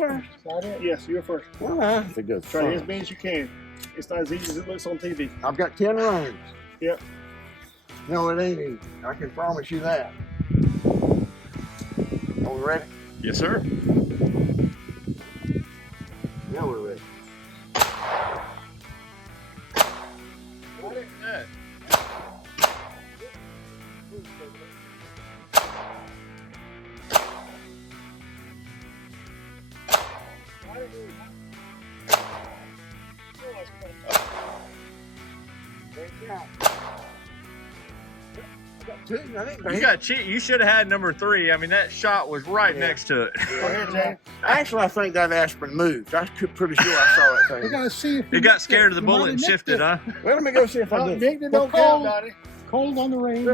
first? Yes, you're first. That's a good Try fun. as many as you can. It's not as easy as it looks on TV. I've got 10 rings. Yep. No, it ain't easy. I can promise you that. Are we ready? Yes, sir. Yeah, we're ready. What is that? You got cheat. You should have had number 3. I mean, that shot was right next to it. Go ahead, Jay. Actually, I think that aspirin moved. I'm pretty sure I saw that We thing. gotta see if It got scared of the bullet and shifted, huh? Well, let me go see if I did. Nick don't count, Donnie. cold on the range.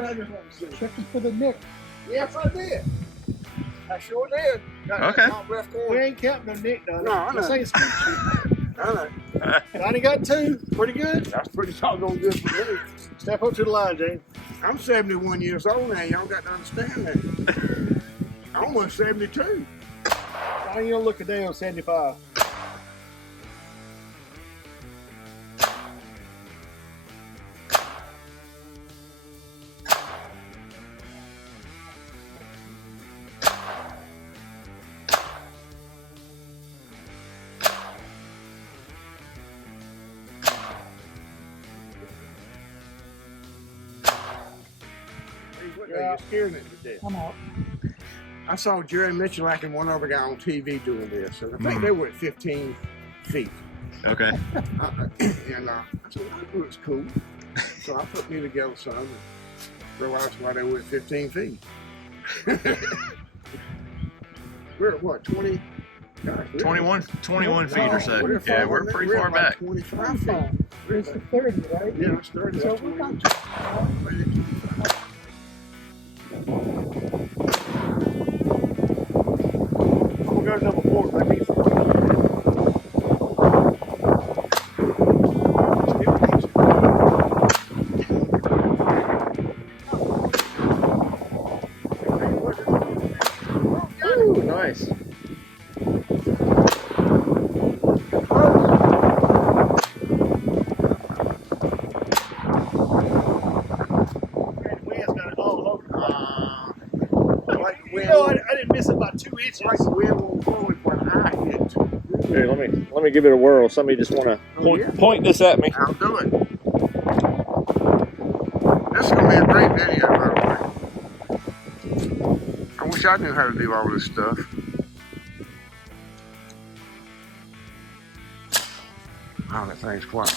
Checking for the nick. Yes, I did. I sure did. Got Okay. that top left We corner. ain't counting no Nick, Donnie. No, I know. This ain't scoop shoot. I know. Donnie got 2. Pretty good. That's pretty doggone good for me. Step up to the line, Jay. I'm 71 years old now. Y'all got to understand that. I'm almost 72. Donnie, you don't look a day on 75. You're scaring it to death. I'm out. I saw Jerry Mitchell and one other guy on TV doing this, and I think they were at 15 feet. Okay. And I said, that looks cool. So I put me together some and realized why they were at 15 feet. We're at what, 20? Gosh, 21 feet or so. We're Yeah, we're pretty far at back. 25 feet. It's the 30, right? Yeah, it's 30. So That's we're 20. not We'll go to number 4. Like these. Ooh, nice. Wind's got it all over the place. Like the You wind, know, I didn't miss it by 2 inches. like the wind won't blow it when I hit. Here, let me give it a whirl. Somebody just want to point this at me. I'll do it. This is going to be a great video, by the way. I wish I knew how to do all this stuff. Oh, that thing's quiet.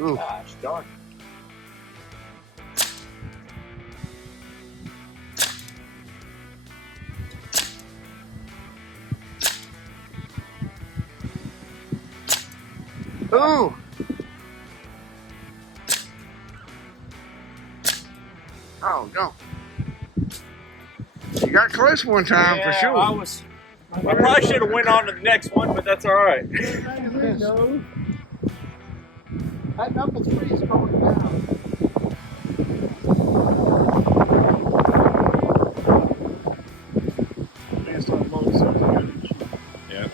Ooh. Gosh, darn. Ooh. Oh, no. You got close one time for sure. I probably should have went on to the next one, but that's all right. No. That number 3 is going down. It's like most something. Yeah.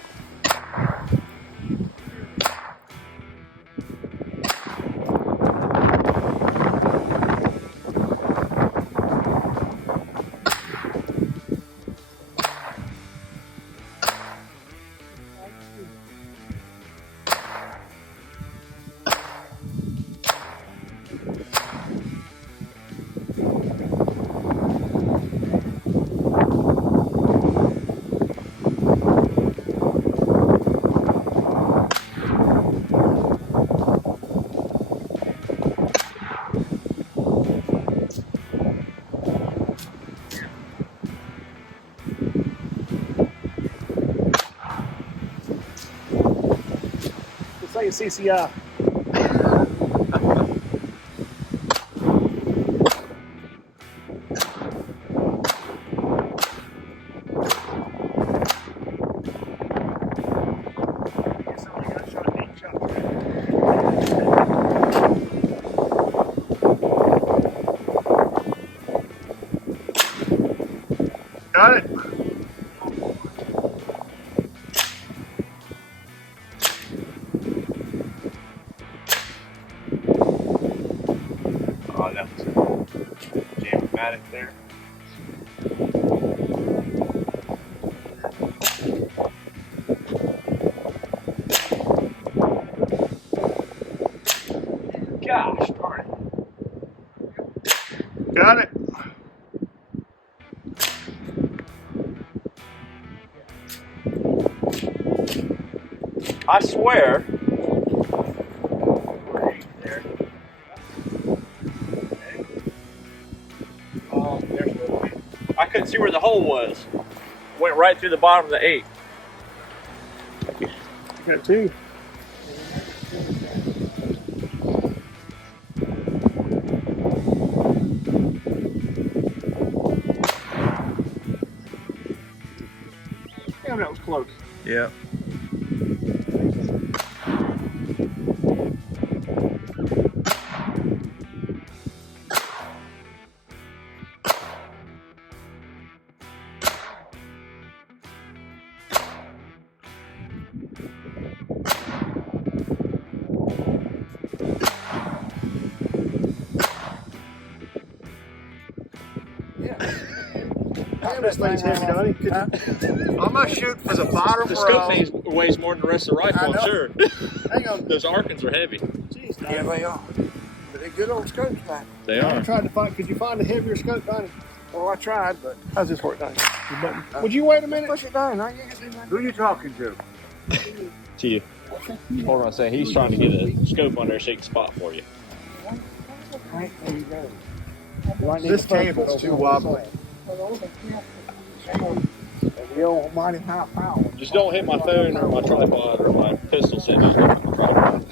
It's like a CCI. Got it. thought that was jammatic there. Gosh darn it. Got it. I swear. Oh, there's the I couldn't see where the hole was. Went right through the bottom of the 8. got 2. Damn, that was close. Yeah. Damn, this thing's heavy, Donnie. I'm gonna shoot for the bottom The row. scope weighs more than the rest of the rifle, I I'm know. sure. Hang on. Those Arkans are heavy. Jeez, Donnie. Yeah, they are. But they're good old scopes back. They I are. tried to find. Could you find a heavier scope, Donnie? Well, I tried, but how's this work, Donnie? Would you wait a minute? Push it down. I can't see nothing. Who you talking to? To you. Hold on a second. He's trying to get a scope on there so he can spot for you. Right, there you go. This table's too wobbly. The almighty high power. Just don't hit my phone or my tripod or my pistol sitting on the tripod.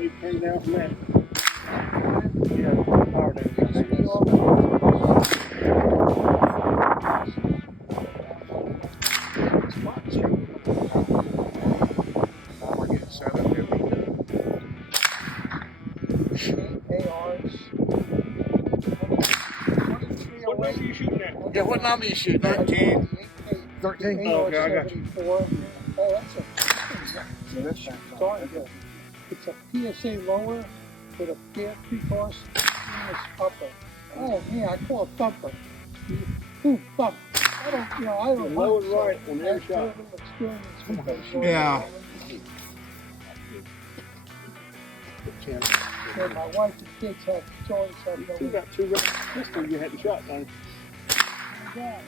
You came down from that. Yeah, power down. We're getting set up here. What number are you shooting at? Yeah, what number you shooting? 13. 13? Oh, okay, I got you. Oh, that's a starting. It's a PSA lower with a pre-course upper. Oh man, I call it thumper. Ooh, thump. I don't, I don't Low and hunt, so right on every that's shot. a little experience with those. Yeah. Yeah, my wife and kids have choice of You them. got 2 rounds pistol you hadn't shot, Donnie. Yeah.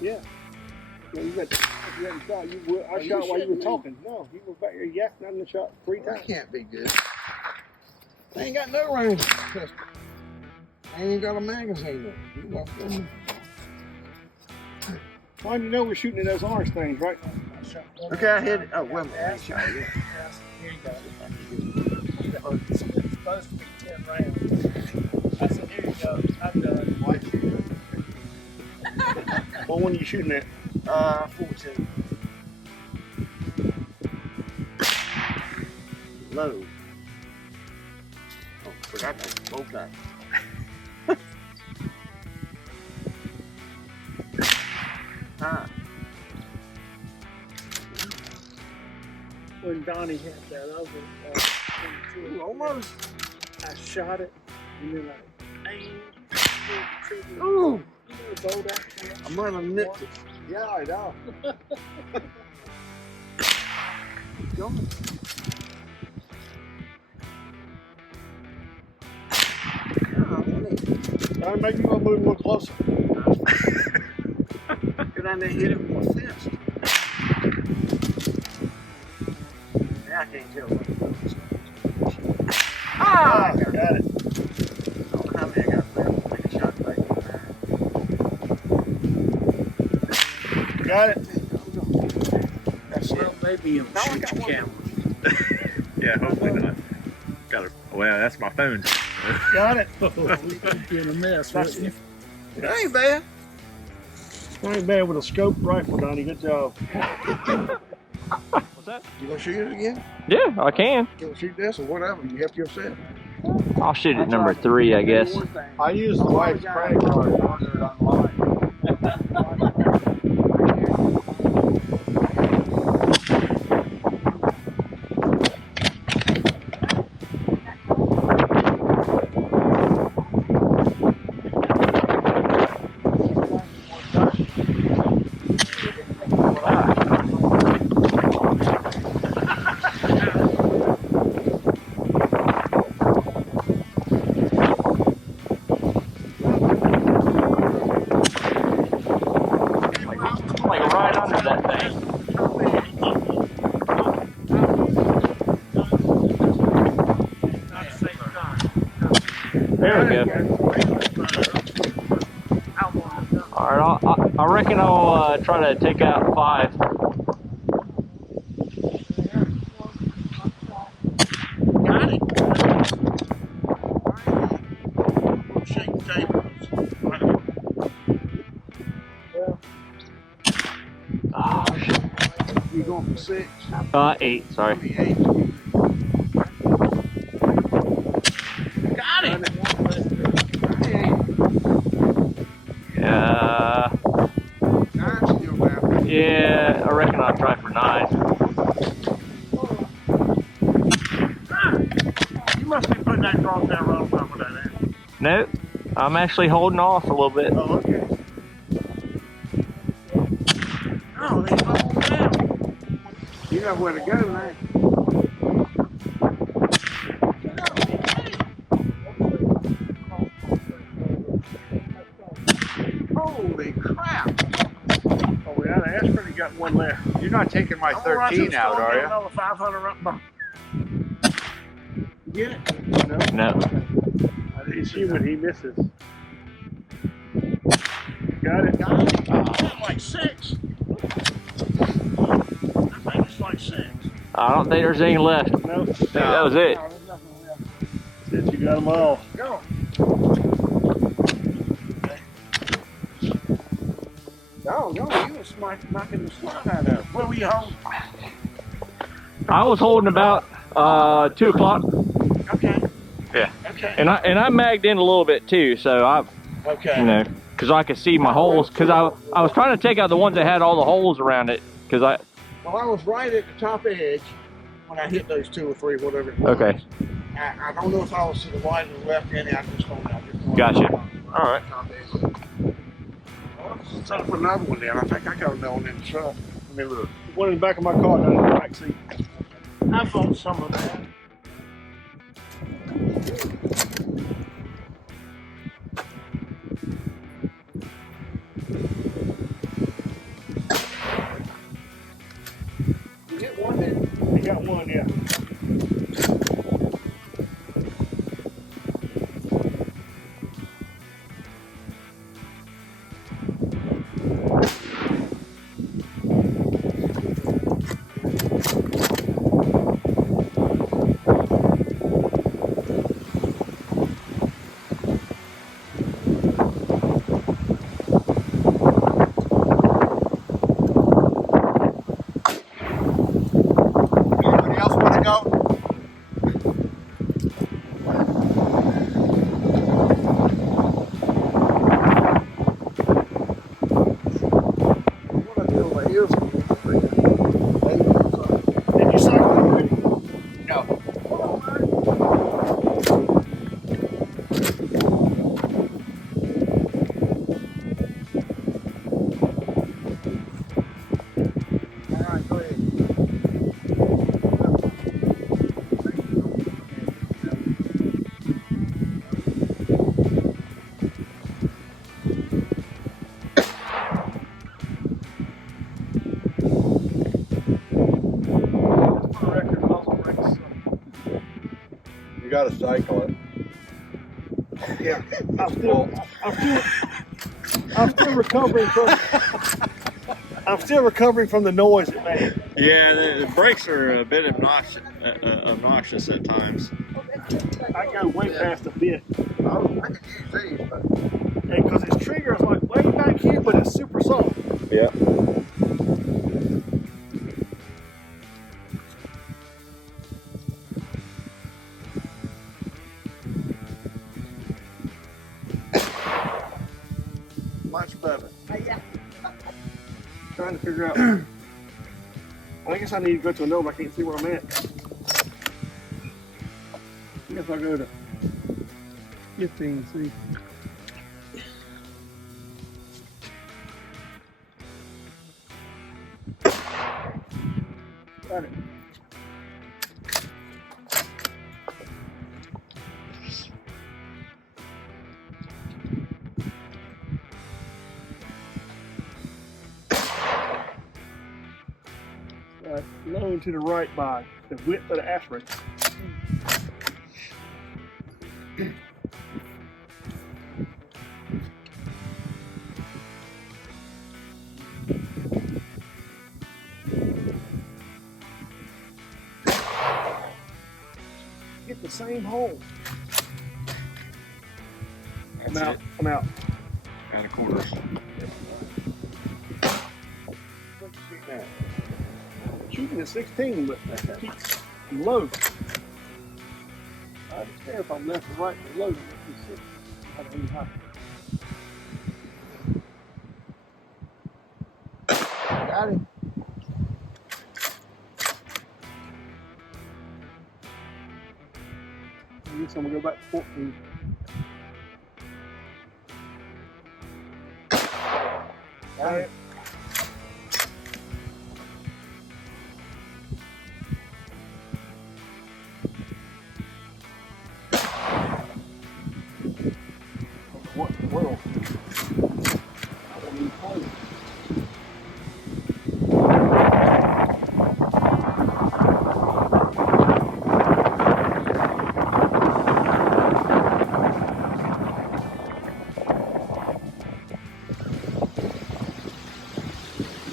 Yeah. Well, you hadn't shot. I shot while you were talking. No, you were back there yakking on the shot 3 That times. can't be good. They ain't got no range pistol. They ain't got a magazine in it. You left them. Well, you know we're shooting at those orange things, right? Okay, I hit it. Oh, wait a minute. I ain't shot it yet. Here you go. It's supposed to be 10 rounds. I said, here you go. I'm done. What one are you shooting at? 14. Low. Oh, forgot to bolt that. High. When Donnie hit that other, Ooh, almost. I shot it, and then I aimed, pulled the trigger. Ooh. You know the bolt action? I might have nipped it. Yeah, I know. Keep going. Donnie, maybe you want to move a little closer. Go down there and hit it with my fist. Now I can't tell. Ah! Got it. I don't know how many I got left. Make a shot like that. Got it. That's it. Well, maybe you'll Now I shoot got your one. camera. Yeah, hopefully not. Got it. Well, that's my phone. Got it. You'd be in a mess, That's wouldn't it. you? It ain't bad. That ain't bad with a scoped rifle, Donnie. Good job. What's that? You gonna shoot it again? Yeah, I can. You gonna shoot this or whatever? You help yourself. I'll shoot at number 3, I guess. I used the wife's credit card to order it online. There we go. All right, I reckon I'll try to take out 5. Got it. We'll shake the table. Oh, shit. You going for 6? 8. Sorry. 28. Got it. Nine's still down. Yeah, I reckon I'll try for 9. You must be putting that cross down right on top of that end. Nope, I'm actually holding off a little bit. Oh, okay. Oh, they fall down. You know where to go now. Holy crap. Oh, we had aspirin. You got one left. You're not taking my 13 out, are you? Another 500 up by. Get it? No. He's human. He misses. Got it. Got it. That's like 6. I think it's like 6. I don't think there's any left. Nope. I think that was it. Since you got them all. Go. No, you were knocking the slide out of it. Where were you holding? I was holding about 2 o'clock. Okay. Yeah. Okay. And I magged in a little bit too, so I, Okay. you know, because I could see my holes. Because I was trying to take out the ones that had all the holes around it. Because I. Well, I was right at the top edge when I hit those 2 or 3, whatever it was. Okay. I don't know if I was to the right or the left end. I just don't know. Gotcha. All right. Top edge. Well, it's time for another one then. I think I got another one in the truck. Let me look. One in the back of my car, down in the back seat. I found some of that. You get one then? You got one, yeah. Anybody else want to go? What I do over here is Did you cycle already? No. all right, go ahead. For the record, muzzle brakes. You got to cycle it. Yeah. I'm still recovering from. I'm still recovering from the noise it made. Yeah, the brakes are a bit obnoxious at times. I go way past a bit. I could use these, but Because its trigger is like way back here, but it's super soft. Yeah. much better. Trying to figure out. I guess I need to go to a node. I can't see where I'm at. I guess I'll go to 15. See. Got it. Low to the right by the width of the aspirin. hit the same hole. That's I'm out. it. I'm out. Out of quarters. What you shooting at? Shooting at 16, but keeps low. I don't care if I'm left or right or low. It makes me sick. I don't know how. Got him. I guess I'm gonna go back to 14. Got it. What in the world? I don't even play.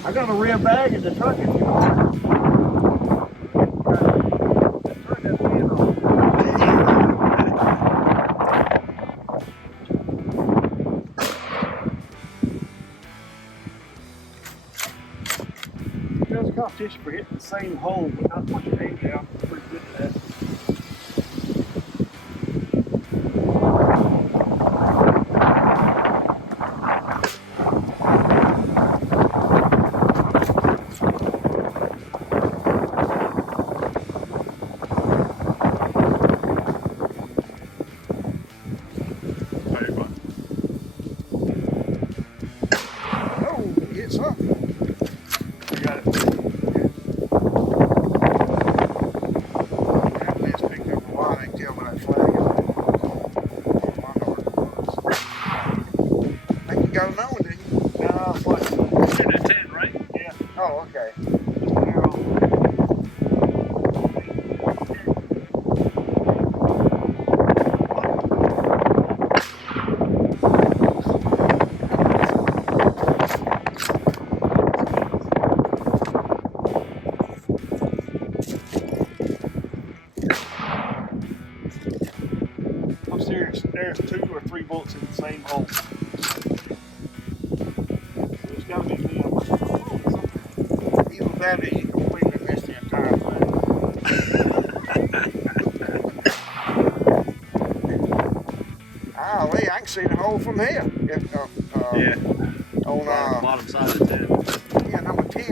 I got a rear bag in the truck if you want. Turn that fan on. There's a competition for hitting the same hole but not put your aim down. I'm pretty good at that. Very fun. Oh, hit something. We got it. That man's picked up a lot. I can tell by that flag. I think you got another one, didn't you? Nah, it's like, Shooting at 10, right? yeah. Oh, okay. I'm serious. There's 2 or 3 bullets in the same hole. There's got to be me. Even better, you completely missed the entire thing. Golly, I can see the hole from here. If, Yeah. On Bottom side of 10. yeah, number 10.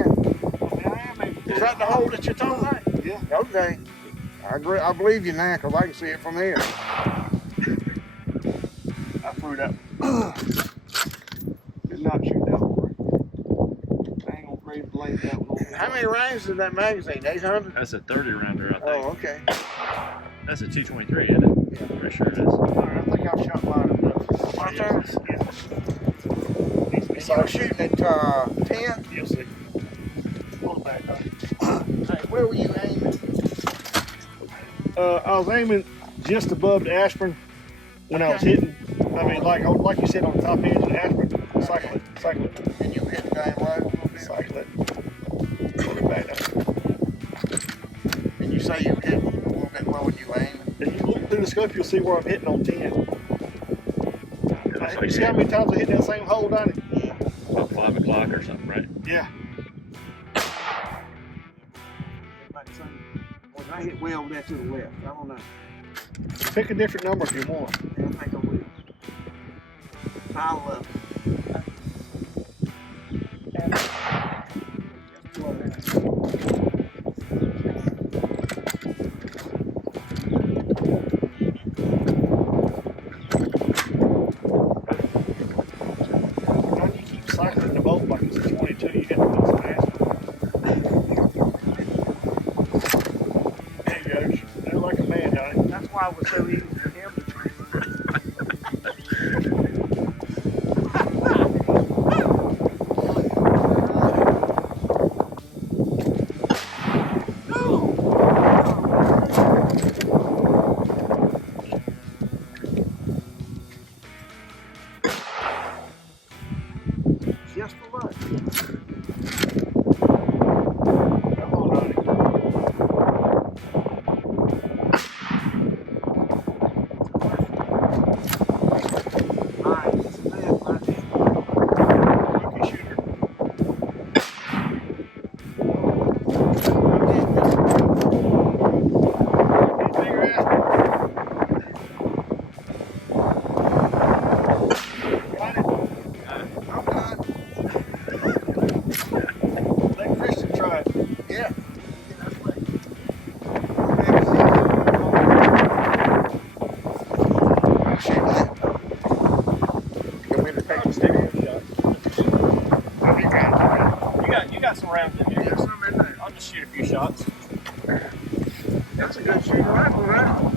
Is that the hole that you're talking about? Yeah. Okay. I agree. I believe you now because I can see it from here. I threw it up. Did not shoot that one. I ain't gonna blame that one on. How many rounds is that magazine? 800? That's a 30 rounder, I think. Oh, okay. That's a 223, isn't it? Yeah. Pretty sure it is. Alright, I think I've shot mine enough. My turn? Yeah. So I'm shooting at 10. You'll see. Pull it back up. Hey, where were you aiming? I was aiming just above the aspirin when I was Okay. hitting. I mean, like you said, on the top edge of the aspirin. Cycle it. And you hit the game right a little bit. Cycle it. Pull it back up. And you say you hit a little bit lower than you aiming. If you look through the scope, you'll see where I'm hitting on 10. It looks You like see how many times I hit that same hole, down it? Yeah. about 5 o'clock or something, right? Yeah. Well, I hit way over there to the left. I don't know. Pick a different number if you want. I think I will. I'll Now you keep cycling the bolt like it's a 22, you got to put some aspirin. There he goes. They're like a man, Johnny. That's why it was so easy for him to train. Just for luck. Come on, Johnny. That's a good shooting rifle, right?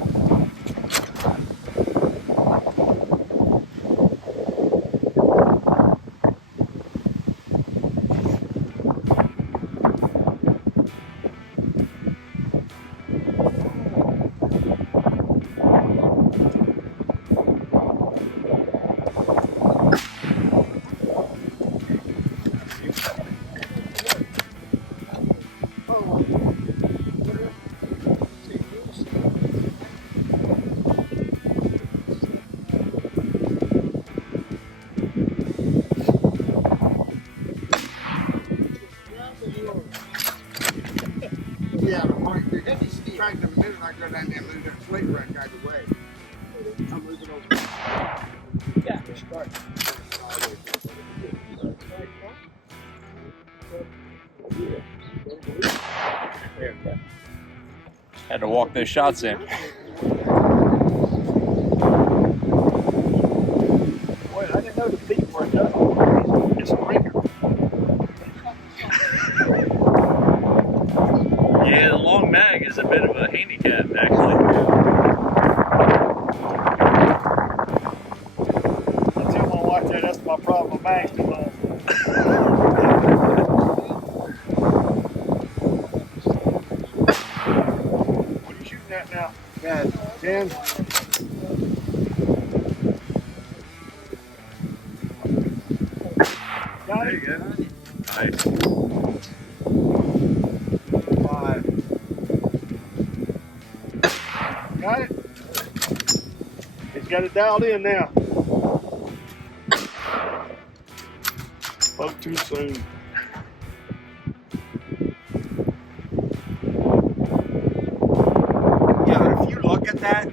Yeah, the point is, trying to minute I go down there and lose that slate rack either way. I'm losing over. Yeah, start. Had to walk those shots in. Boy, I didn't know the feet were done. It's a ringer. Yeah, the long mag is a bit of a handicap, actually. I tell my wife that that's my problem. My mag's too long. What are you shooting at now? Yeah, 10. Got There it? you go. Nice. 5. Got it? He's got it dialed in now. Spoke too soon. Yeah, if you look at that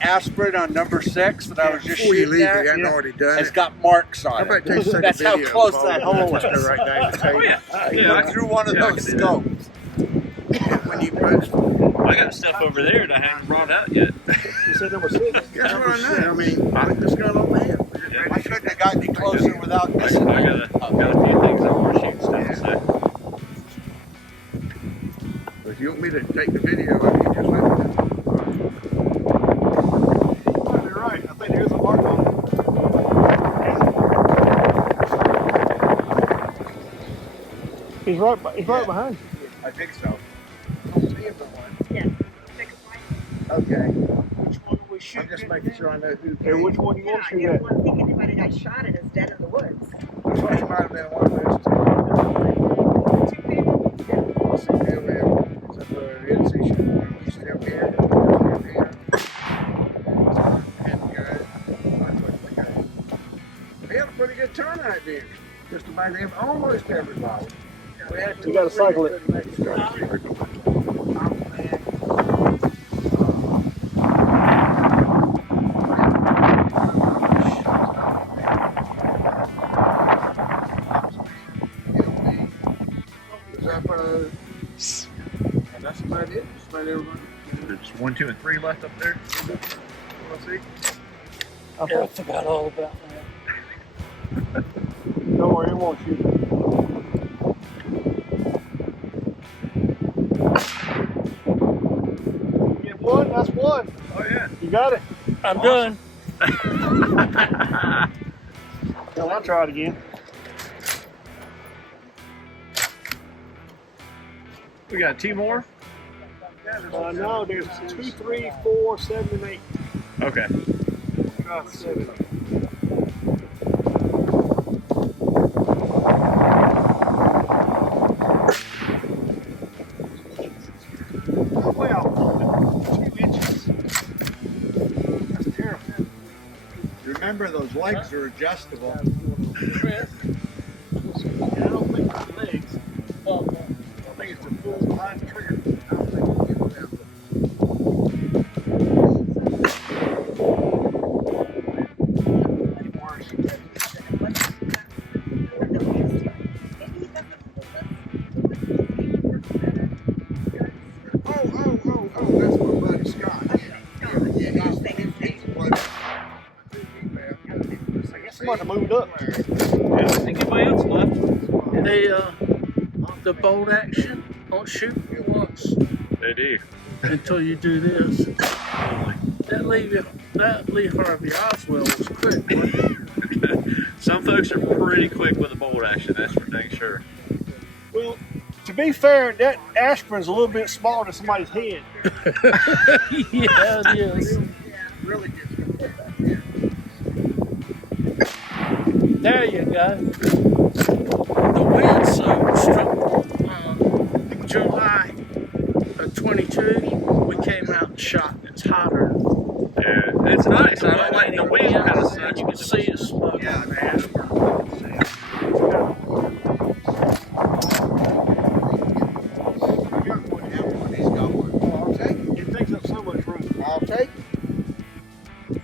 aspirin on number 6 that I was just before you shooting leave, at, you hadn't already done has it. got marks How on about it. take a second That's how video close of that all hole of it, is. just go right down the table. Oh, yeah. You Yeah, I look can- through one of yeah, I those can do that. scopes. When you post them. I got stuff over there that I haven't brought out yet. You said number 6? That's what I know. I mean, I just got on man. I couldn't have gotten any closer without I missing got it. a few things I want to shoot still, so. If you want me to take the video of you, just let me know. You might be right. I think there's a mark on it. He's right behind you. I think so. Okay. Which one are we I'm shooting? just making sure I know who. Hey, which one you want to shoot Yeah, at? I think anybody got shot and is dead in the woods. Which one might have been one of those two? 2 people? Let's see, there we are. It's up NCGO. You still here? Still here? And we had a pretty good turnout then. Just about almost everybody. We had You gotta cycle it. That's about it. Just about everybody. There's 1, 2, and 3 left up there. Wanna see? I forgot all about that. Don't worry, it won't shoot. Get one, that's one. Oh, yeah. You got it. I'm done. Well, I'll try it again. We got 2 more? No, there's 2, 3, 4, 7, and 8. Okay. Try 7. Oh, well, 2 inches. That's terrible. Remember, those legs are adjustable. I don't think it's legs. I think it's the full behind the trigger. Oh, that's my buddy Scott. Yeah, I guess somebody moved up. Yeah, I think anybody else left. The bolt action on shooting once. They do. until you do this. That Lee Harvey Oswald was quick, wasn't it? Some folks are pretty quick with the bolt action, that's for dang sure. Well, to be fair, that aspirin's a little bit smaller than somebody's head. Yeah, it is. Really gets good back here. There you go. The wind struck July of 22. We came out and shot. It's hotter. Yeah, it's nice. I don't like the wind kind of You can see the smoke Yeah. on the aspirin. He's got one. I'll take it. It takes up so much room. I'll take it.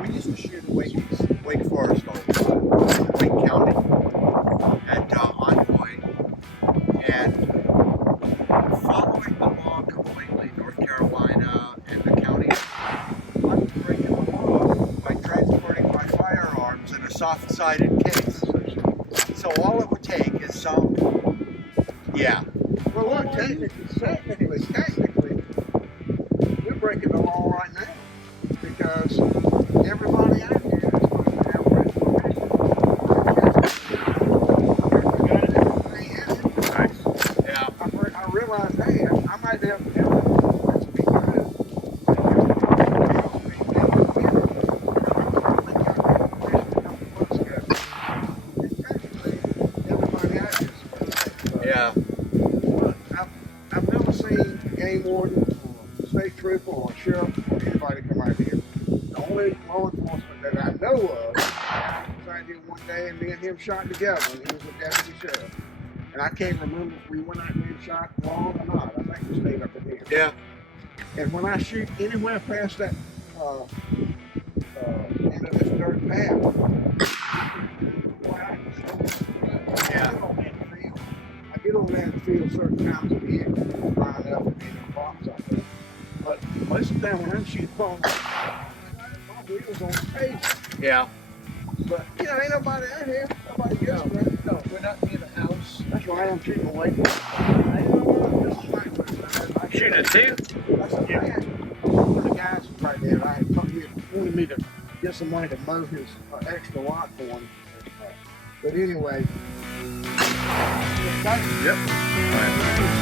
We used to shoot in Wake Forest all the time, Wake County, at Envoy, and following the law completely, North Carolina and the county, I was breaking the law by transporting my firearms in a soft-sided case. So all it would take is some, yeah. Well, look, technically, you're breaking the law right now because everybody out here is going to have registration. Nice. Yeah. I realized, hey, I might have to have this be good. Everybody out here is Yeah. I've never seen a game warden or a state trooper or a sheriff or anybody come out here. The only law enforcement that I know of was out here one day and me and him shot together and he was a deputy sheriff. And I can't remember if we went out there and shot long or not. I think we stayed up in here. Yeah. And when I shoot anywhere past that end of this dirt path, boy, Yeah. I get on that field certain times of the year, line up and in the box out there. But most of the time when I'm shooting on, my wheels on the page. Yeah. But yeah, ain't nobody out here. Nobody gets me. No, we're not near the house. That's why I'm shooting away. Shooting at two? That's a man. One of the guys right there, I wanted me to get some money to mow his extra lot for him. But anyway. Yep. All right.